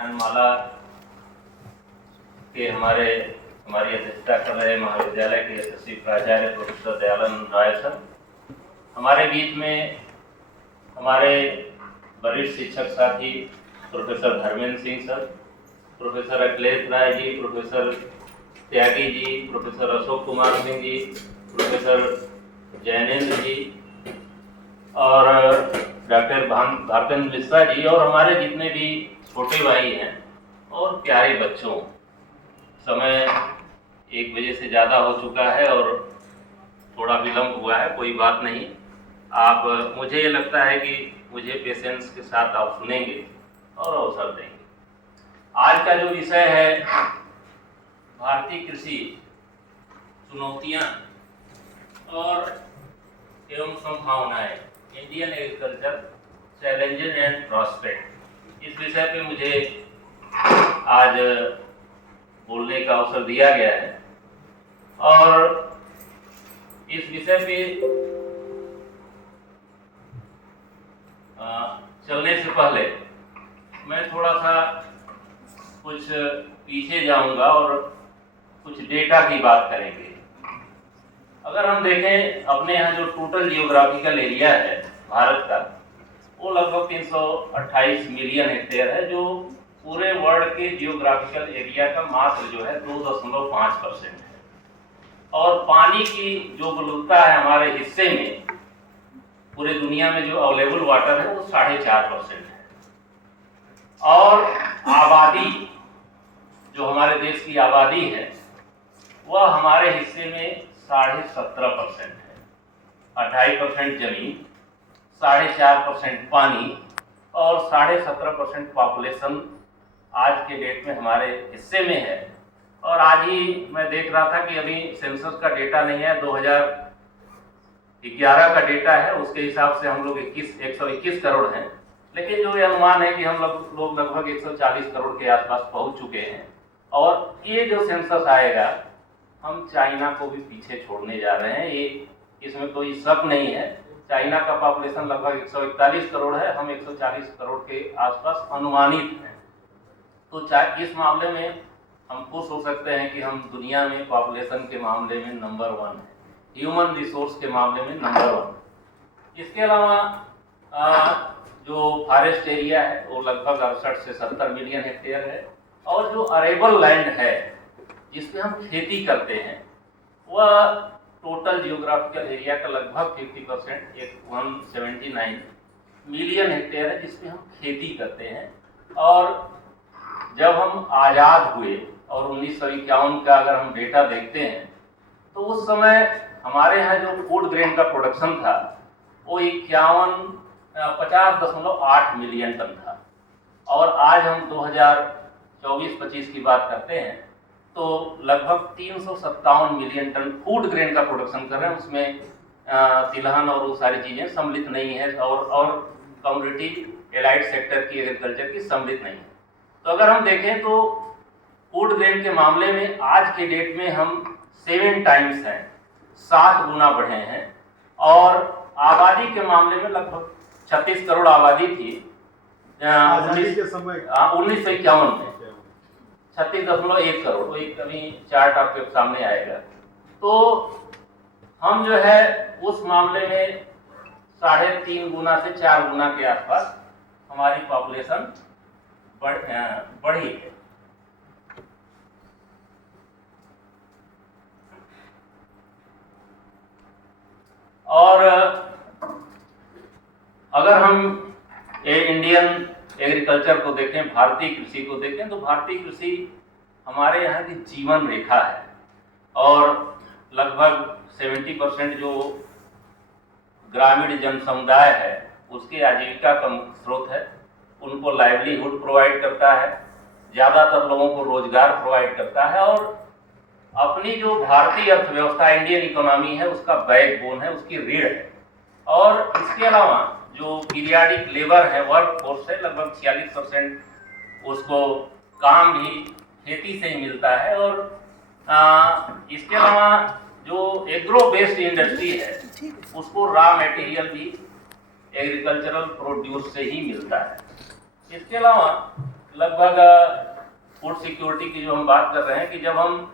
ज्ञानमाला के हमारी अध्यक्षता कर रहे महाविद्यालय के यशस्वी प्राचार्य प्रोफेसर दयानंद राय सर, हमारे बीच में हमारे वरिष्ठ शिक्षक साथी professor Dharmendra Singh sir, professor Akhilesh Rai ji, professor Tyagi ji, professor Ashok Kumar Singh ji, professor Jainendra ji और डॉक्टर भारतेंद्र मिश्रा जी और हमारे जितने भी छोटे भाई हैं और प्यारे बच्चों। समय 1 बजे से ज़्यादा हो चुका है और थोड़ा विलम्ब हुआ है, कोई बात नहीं। आप मुझे लगता है कि मुझे पेशेंस के साथ आप सुनेंगे और अवसर देंगे। आज का जो विषय है भारतीय कृषि चुनौतियाँ और एवं संभावनाएं, Indian agriculture challenges and prospect, इस विषय पे मुझे आज बोलने का अवसर दिया गया है। और इस विषय पे चलने से पहले मैं थोड़ा सा कुछ पीछे जाऊंगा और कुछ डेटा की बात करेंगे। अगर हम देखें अपने यहाँ जो टोटल जियोग्राफिकल एरिया है भारत का, वो लगभग 328 मिलियन हेक्टेयर है, जो पूरे वर्ल्ड के जियोग्राफिकल एरिया का मात्र जो है 2.5% है। और पानी की जो उपलब्धता है हमारे हिस्से में, पूरे दुनिया में जो अवेलेबल वाटर है वो 4.5% है। और आबादी, जो हमारे देश की आबादी है, वह हमारे हिस्से में 17.5% है। 2.5% जमीन, 4.5% पानी और 17.5% पॉपुलेशन आज के डेट में हमारे हिस्से में है। और आज ही मैं देख रहा था कि अभी सेंसस का डेटा नहीं है, 2011 का डेटा है, उसके हिसाब से हम लोग 121 करोड़ हैं। लेकिन जो ये अनुमान है कि हम लोग लगभग 140 करोड़ के आसपास पहुंच चुके हैं। और ये जो सेंसस आएगा, हम चाइना को भी पीछे छोड़ने जा रहे हैं, ये इसमें कोई शक नहीं है। चाइना का पॉपुलेशन लगभग 141 करोड़ है, हम 140 करोड़ के आसपास अनुमानित हैं। तो इस मामले में हम खुश हो सकते हैं कि हम दुनिया में पॉपुलेशन के मामले में नंबर 1 है, ह्यूमन रिसोर्स के मामले में नंबर 1। इसके अलावा जो फॉरेस्ट एरिया है वो लगभग 68 से 70 मिलियन हेक्टेयर है। और जो अरेबल लैंड है जिसमें हम खेती करते हैं, वह टोटल जियोग्राफिकल एरिया का लगभग 50%, 179 मिलियन हेक्टेयर है जिसमें हम खेती करते हैं। और जब हम आज़ाद हुए और 1951 का अगर हम डेटा देखते हैं, तो उस समय हमारे यहाँ जो फूड ग्रेन का प्रोडक्शन था वो 50.8 मिलियन टन था। और आज हम 2024-25 की बात करते हैं तो लगभग 357 मिलियन टन फूड ग्रेन का प्रोडक्शन कर रहे हैं। उसमें तिलहन और वो सारी चीज़ें सम्मिलित नहीं है और कम्युनिटी एलाइड सेक्टर की एग्रीकल्चर की सम्मिलित नहीं है। तो अगर हम देखें तो फूड ग्रेन के मामले में आज के डेट में हम 7 टाइम्स हैं, 7 गुना बढ़े हैं। और आबादी के मामले में लगभग 36 करोड़ आबादी थी 1951 में, 36.1 करोड़। तो एक कभी चार्ट आपके सामने आएगा। तो हम जो है उस मामले में 3.5 गुना से 4 गुना के आसपास हमारी पॉपुलेशन बढ़ी है। और अगर हम इंडियन एग्रीकल्चर को देखें, भारतीय कृषि को देखें, तो भारतीय कृषि हमारे यहाँ की जीवन रेखा है। और लगभग 70% जो ग्रामीण जन समुदाय है उसकी आजीविका का मुख्य स्रोत है, उनको लाइवलीहुड प्रोवाइड करता है, ज़्यादातर लोगों को रोजगार प्रोवाइड करता है। और अपनी जो भारतीय अर्थव्यवस्था, इंडियन इकोनॉमी है, उसका बैकबोन है, उसकी रीढ़ है। और इसके अलावा जो पीरियाडिक लेबर है, वर्क फोर्स है, लगभग 46% उसको काम भी खेती से ही मिलता है। और इसके अलावा जो एग्रो बेस्ड इंडस्ट्री है उसको रॉ मटेरियल भी एग्रीकल्चरल प्रोड्यूस से ही मिलता है। इसके अलावा लगभग फूड सिक्योरिटी की जो हम बात कर रहे हैं कि जब हम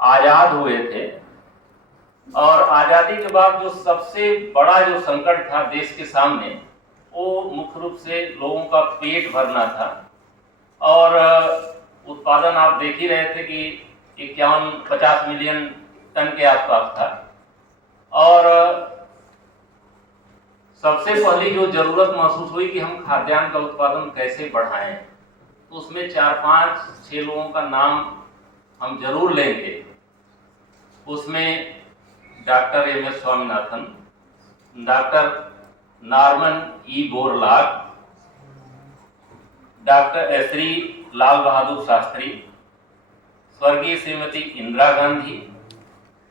आज़ाद हुए थे और आज़ादी के बाद जो सबसे बड़ा जो संकट था देश के सामने, वो मुख्य रूप से लोगों का पेट भरना था। और उत्पादन आप देख ही रहे थे कि 51-50 मिलियन टन के आसपास था। और सबसे पहली जो जरूरत महसूस हुई कि हम खाद्यान्न का उत्पादन कैसे बढ़ाएं, तो उसमें 4-5-6 लोगों का नाम हम जरूर लेंगे। उसमें doctor M S. Swaminathan, doctor Norman E. Borlaug, doctor Shri Lal Bahadur Shastri, स्वर्गीय श्रीमती इंदिरा गांधी,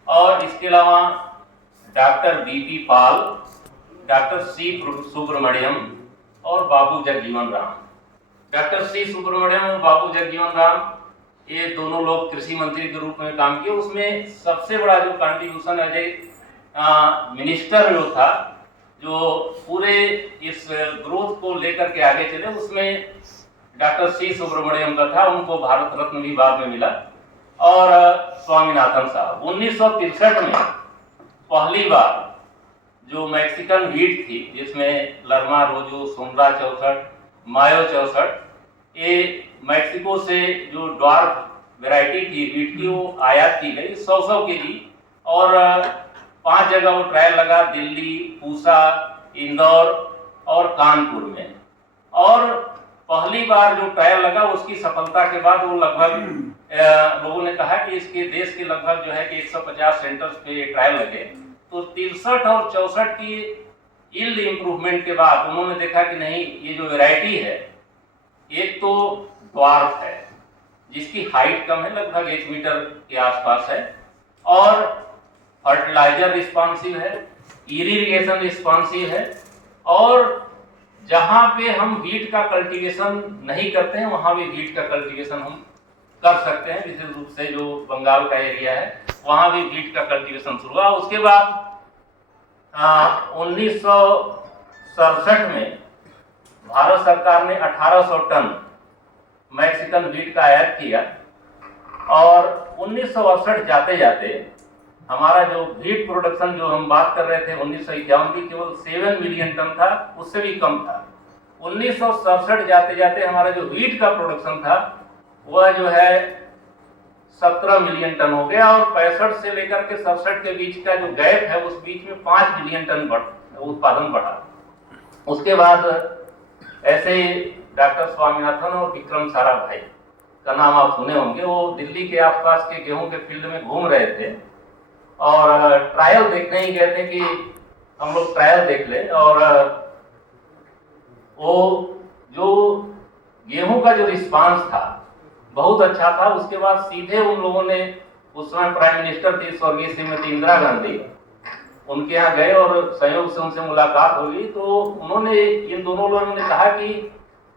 और इसके अलावा doctor B P. Pal, doctor C. Subramaniam और बाबू जगजीवन राम। Doctor C. सुब्रमण्यम और बाबू जगजीवन राम, ये दोनों लोग कृषि मंत्री के रूप में काम किए। उसमें सबसे बड़ा जो कंट्रीब्यूशन एज ए मिनिस्टर जो था, जो पूरे इस ग्रोथ को लेकर के आगे चले, उसमें डॉक्टर सी. सुब्रमण्यम का था। उनको भारत रत्न भी बाद में मिला। और स्वामीनाथन साहब 1963 में पहली बार जो मैक्सिकन व्हीट थी, जिसमें लर्मा रोजो, सोमरा 64, मायो 64, ये मैक्सिको से जो ड्वार्फ वैरायटी थी व्हीट की, वो आयात की गई 100 केजी। और 5 जगह वो ट्रायल लगा, दिल्ली, पूसा, इंदौर और कानपुर में। और पहली बार जो ट्रायल लगा, उसकी सफलता के बाद वो लगभग लोगों ने कहा कि इसके देश के लगभग जो है कि 150 सेंटर्स पे ट्रायल लगे। तो 63 और 64 की यील्ड इंप्रूवमेंट के बाद उन्होंने देखा कि नहीं, ये जो वैरायटी है, एक तो ड्वार्फ है जिसकी हाइट कम है, लगभग 1 मीटर के आसपास है, और फर्टिलाइजर रिस्पॉन्सिव है, इरिगेशन रिस्पॉन्सिव है, और जहां पे हम वीट का कल्टीवेशन नहीं करते हैं वहां भी वीट का कल्टीवेशन हम कर सकते हैं। विशेष रूप से जो बंगाल का एरिया है वहां भी वीट का कल्टीवेशन शुरू हुआ। उसके बाद 1967 में भारत सरकार ने 1800 टन मैक्सिकन वीट का आयात किया। और 1968 जाते जाते हमारा जो वीट प्रोडक्शन जो हम बात कर रहे थे 1951 की, केवल 7 मिलियन टन था, उससे भी कम था। 1967 जाते जाते हमारा जो वीट का प्रोडक्शन था वह जो है 17 मिलियन टन हो गया। और 65 से लेकर के 67 के बीच का जो गैप है, उस बीच में 5 मिलियन टन उत्पादन बढ़ा। उसके बाद ऐसे डॉक्टर स्वामीनाथन और विक्रम साराभाई का नाम आप सुने होंगे। वो दिल्ली के आसपास के गेहूं के फील्ड में घूम रहे थे और ट्रायल देखने ही गए थे कि हम लोग ट्रायल देख ले। और वो जो गेहूं का जो रिस्पांस था बहुत अच्छा था। उसके बाद सीधे उन लोगों ने, उस समय प्राइम मिनिस्टर थी स्वर्गीय श्रीमती इंदिरा गांधी, उनके यहाँ गए और संयोग से उनसे मुलाकात हो गई। तो उन्होंने, इन दोनों लोगों ने कहा कि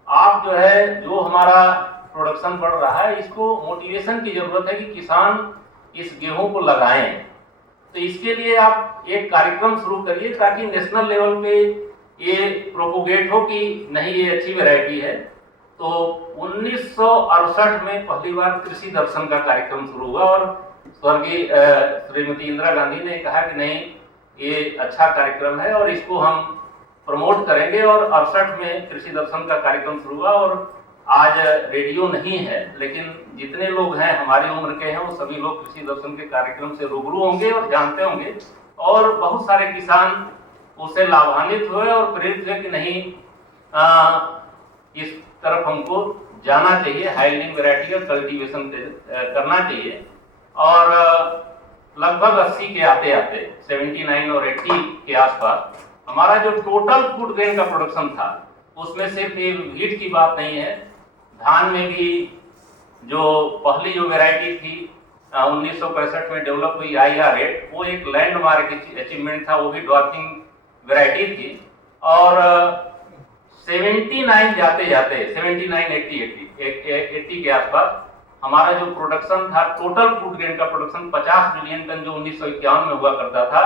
आप जो है, जो हमारा प्रोडक्शन बढ़ रहा है, इसको मोटिवेशन की जरूरत है कि किसान इस गेहूं को लगाएं। तो इसके लिए आप एक कार्यक्रम शुरू करिए ताकि नेशनल लेवल पे ये प्रोपोगेट हो कि नहीं, ये अच्छी वैरायटी है। तो 1968 में पहली बार कृषि दर्शन का कार्यक्रम शुरू हुआ और स्वर्गीय श्रीमती इंदिरा गांधी ने कहा कि नहीं, ये अच्छा कार्यक्रम है और इसको हम प्रमोट करेंगे। और 68 में कृषि दर्शन का कार्यक्रम शुरू हुआ। और आज रेडियो नहीं है, लेकिन जितने लोग हैं हमारी उम्र के हैं, वो सभी लोग कृषि दर्शन के कार्यक्रम से रूबरू होंगे और जानते होंगे। और बहुत सारे किसान उससे लाभान्वित हुए और प्रेरित हुए कि नहीं, इस तरफ हमको जाना चाहिए, हाई यील्डिंग वैरायटी का कल्टीवेशन करना चाहिए। और लगभग 80 के आते आते 79 और 80 के आसपास हमारा जो टोटल फूड ग्रेन का प्रोडक्शन था, उसमें सिर्फ ये व्हीट की बात नहीं है, धान में भी जो पहली जो वैरायटी थी 1965 में डेवलप हुई IR8, वो एक लैंडमार्क अचीवमेंट था, वो भी ड्वार्फिंग वैरायटी थी। और 79 जाते जाते 80 के आसपास हमारा जो प्रोडक्शन था, टोटल फूड ग्रेन का प्रोडक्शन 50 मिलियन टन जो 1951 में हुआ करता था,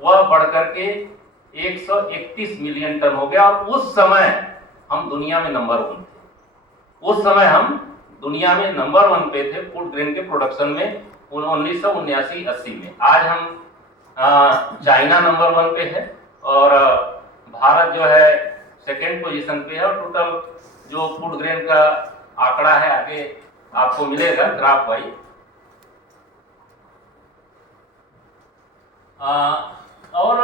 वह बढ़कर के 131 मिलियन टन हो गया। और उस समय हम दुनिया में नंबर 1 थे। उस समय हम दुनिया में नंबर 1 पे थे फूड ग्रेन के प्रोडक्शन में 1979-80 में। आज हम चाइना नंबर 1 पे है और भारत जो है सेकेंड पोजीशन पे है। और टोटल जो फूड ग्रेन का आंकड़ा है आगे आपको मिलेगा ग्राफ वाइज। और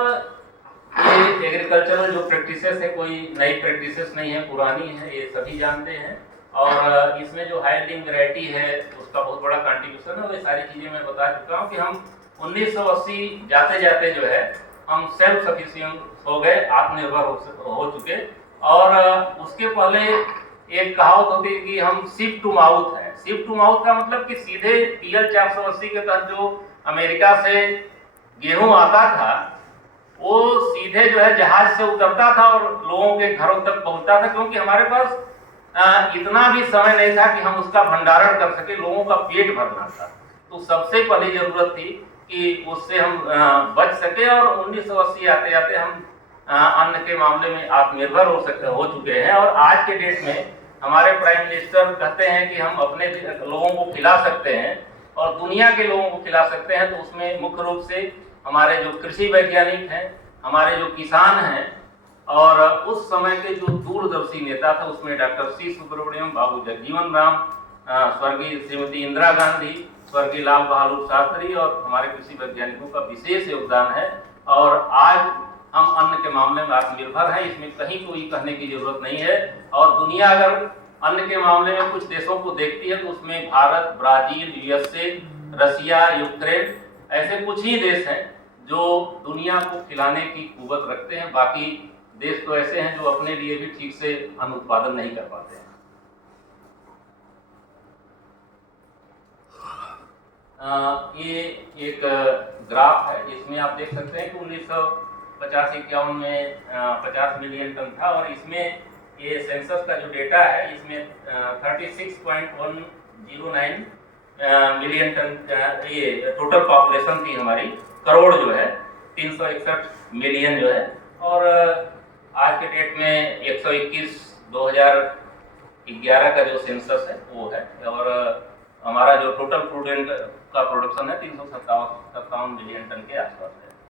ये एग्रीकल्चरल जो प्रैक्टिसेस है कोई नई प्रैक्टिसेस नहीं है, पुरानी है, ये सभी जानते हैं। और इसमें जो हाई यील्डिंग वैरायटी है उसका बहुत बड़ा कंट्रीब्यूशन है। वो सारी चीज़ें मैं बता चुका हूँ कि हम 1980 जाते जाते जो है हम सेल्फ सफिशिएंट हो गए, आत्मनिर्भर हो चुके। और उसके पहले एक कहावत होती है कि हम शिप टू माउथ है। शिप टू माउथ का मतलब कि सीधे TL 480 के तहत जो अमेरिका से गेहूं आता था वो सीधे जो है जहाज से उतरता था और लोगों के घरों तक पहुंचता था, क्योंकि हमारे पास इतना भी समय नहीं था कि हम उसका भंडारण कर सके, लोगों का पेट भरना था। तो सबसे पहली जरूरत थी कि उससे हम बच सके। और 1980 आते आते हम अन्न के मामले में आत्मनिर्भर हो चुके हैं। और आज के डेट में हमारे प्राइम मिनिस्टर कहते हैं कि हम अपने लोगों को खिला सकते हैं और दुनिया के लोगों को खिला सकते हैं। तो उसमें मुख्य रूप से हमारे जो कृषि वैज्ञानिक हैं, हमारे जो किसान हैं, और उस समय के जो दूरदर्शी नेता था उसमें डॉक्टर C. सुब्रमण्यम, बाबू जगजीवन राम, स्वर्गीय श्रीमती इंदिरा गांधी, स्वर्गीय लाल बहादुर शास्त्री और हमारे कृषि वैज्ञानिकों का विशेष योगदान है। और आज हम अन्न के मामले में आत्मनिर्भर हैं, इसमें कहीं कोई कहने की जरूरत नहीं है। और दुनिया अगर अन्न के मामले में कुछ देशों को देखती है तो उसमें भारत, ब्राजील, USA, रसिया, यूक्रेन ऐसे कुछ ही देश हैं जो दुनिया को खिलाने की कुव्वत रखते हैं। बाकी देश तो ऐसे हैं जो अपने लिए भी ठीक से अन्न उत्पादन नहीं कर पाते हैं। ये एक ग्राफ है, इसमें आप देख सकते हैं कि 1950-51 में 50 मिलियन टन था। और इसमें ये सेंसस का जो डेटा है इसमें 36.109 मिलियन टन ये टोटल पॉपुलेशन थी हमारी। करोड़ जो है 361 मिलियन जो है। और आज के डेट में 121 2011 का जो सेंसस है वो है। और हमारा जो टोटल फूड का प्रोडक्शन है 357 मिलियन टन के आसपास है।